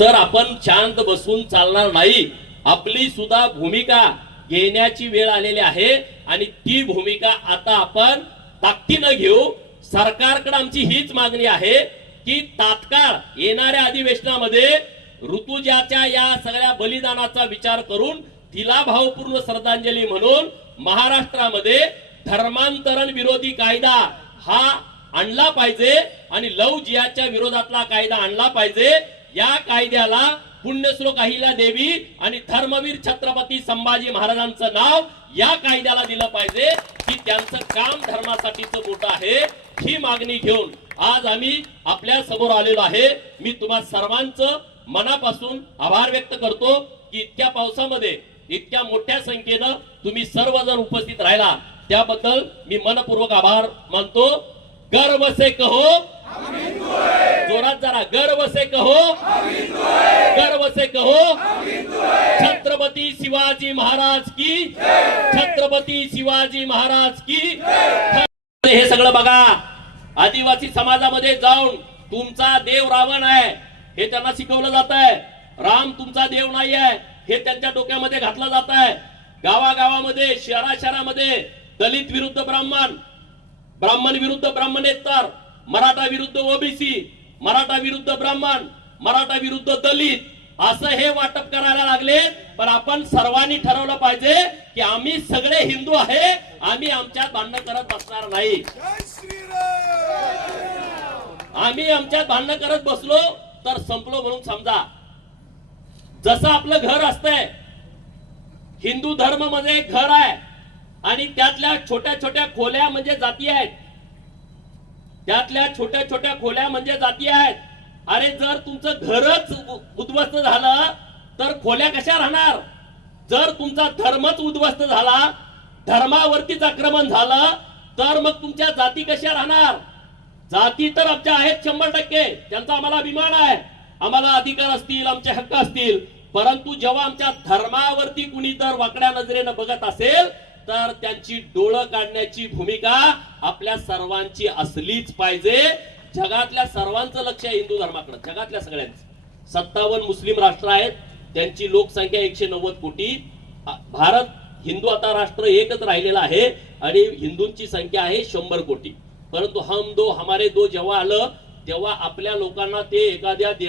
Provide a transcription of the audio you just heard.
तर आपण शांत बसून चालणार नाही. आपली सुद्धा भूमिका घेण्याची वेळ आलेली आहे आणि ती भूमिका आता आपण ताकदीनं घेऊ. सरकारकडे आमची हीच मागणी आहे की तात्काळ येणाऱ्या अधिवेशनामध्ये ऋतुजाच्या या सगळ्या बलिदानाचा विचार करून तिला भावपूर्ण श्रद्धांजली म्हणून महाराष्ट्रामध्ये धर्मांतरण विरोधी कायदा हा आणला पाहिजे आणि लव जियाच्या विरोधातला कायदा आणला पाहिजे. या कायद्याला पुण्यश्लोक अहिल्या देवी आणि धर्मवीर छत्रपती संभाजी महाराजांचं नाव या कायद्याला दिलं पाहिजे. की त्यांचं काम धर्मासाठीच मोठं आहे ही मागणी घेऊन आज आम्ही आपल्यासमोर आलेलो आहे. मी तुम्हा सर्वांचं मनापासून आभार व्यक्त करतो की इतक्या पावसामध्ये इतक्या मोठ्या संख्येनं तुम्ही सर्वजण उपस्थित राहिला. त्याबद्दल मी मनपूर्वक आभार मानतो. गर्व से कहो जोरात जरा गर्व से कहो. गर्व से कहो. छत्रपती शिवाजी महाराज की छत्रपती शिवाजी महाराज की. हे सगळं बघा. आदिवासी समाजामध्ये जाऊन तुमचा देव रावण आहे हे त्यांना शिकवलं जात आहे राम तुमचा देव नाही आहे हे त्यांच्या डोक्यामध्ये घातलं जात आहे गावागावामध्ये शहरा शहरामध्ये दलित विरुद्ध ब्राह्मण ब्राह्मण विरुद्ध ब्राह्मणेतर मराठा विरुद्ध ओबीसी मराठा विरुद्ध ब्राह्मण मराठा विरुद्ध दलित असं हे वाटप करायला लागले. पण आपण सर्वांनी ठरवलं पाहिजे की आम्ही सगळे हिंदू आहे आम्ही आमच्यात भांडणं करत बसणार नाही. आम्ही आमच्यात भांडणं करत बसलो तर संपलो म्हणून समजा. जसं आपलं घर असतंय हिंदू धर्ममध्ये घर आहे आणि त्यातल्या छोट्या छोट्या खोल्या म्हणजे जाती आहेत. त्यातल्या छोट्या छोट्या खोल्या म्हणजे जाती आहेत. अरे जर तुमचं घरच उद्ध्वस्त झालं तर खोल्या कशा राहणार? जर तुमचा धर्मच उद्ध्वस्त झाला धर्मावरतीच आक्रमण झालं तर मग तुमच्या जाती कशा राहणार? जाती तर आमच्या आहेत शंभर टक्के. त्यांचा आम्हाला अभिमान आहे. आम्हाला अधिकार असतील आमचे हक्क असतील. परंतु जेव्हा आमच्या धर्मावरती कुणी जर वाकड्या नजरेनं बघत असेल तर त्यांची डोळं काढण्याची भूमिका आपल्या सर्वांची असलीच पाहिजे. जगातल्या सर्वांचं लक्ष आहे हिंदू धर्माकडे. जगातल्या सगळ्यांचं. सत्तावन्न मुस्लिम राष्ट्र आहेत. त्यांची लोकसंख्या एकशे नव्वद कोटी. भारत हिंदू आता राष्ट्र एकच राहिलेला आहे आणि हिंदूंची संख्या आहे शंभर कोटी. परंतु हम दो हमारे दो जेव्हा आलं तेव्हा आपल्या लोकांना ते एखाद्या देवा